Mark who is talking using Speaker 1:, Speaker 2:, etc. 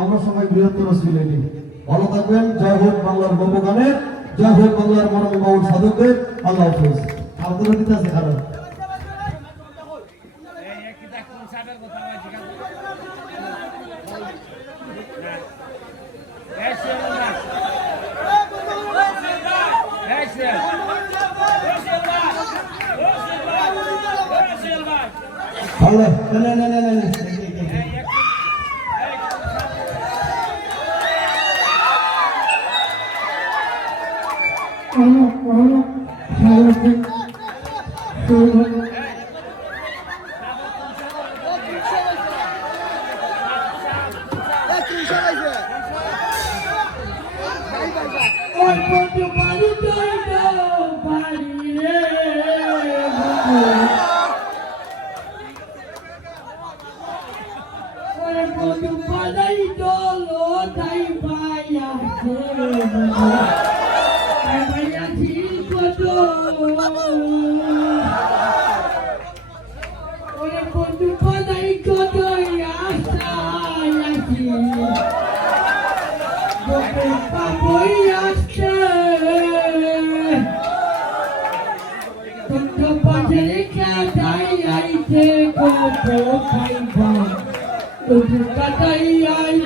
Speaker 1: আমরা সবাই বৃহত্তর সিলেটি ভালো থাকবেন, জয় হোক বাংলার গর্বগানের জয় হোক বাংলার গৌর সাধকদের, আল্লাহ হাফিজ। আপনারা দিতে আছে খারাপ ভালো।
Speaker 2: Quando o pai da idola, daí vai. a ওরে বন্ধু বাড়াই কত আশায় আছি Porque papoy আসছে তোমরা পাশে কাটাই আইতে কত খাইবা তোমরা কাটাই আই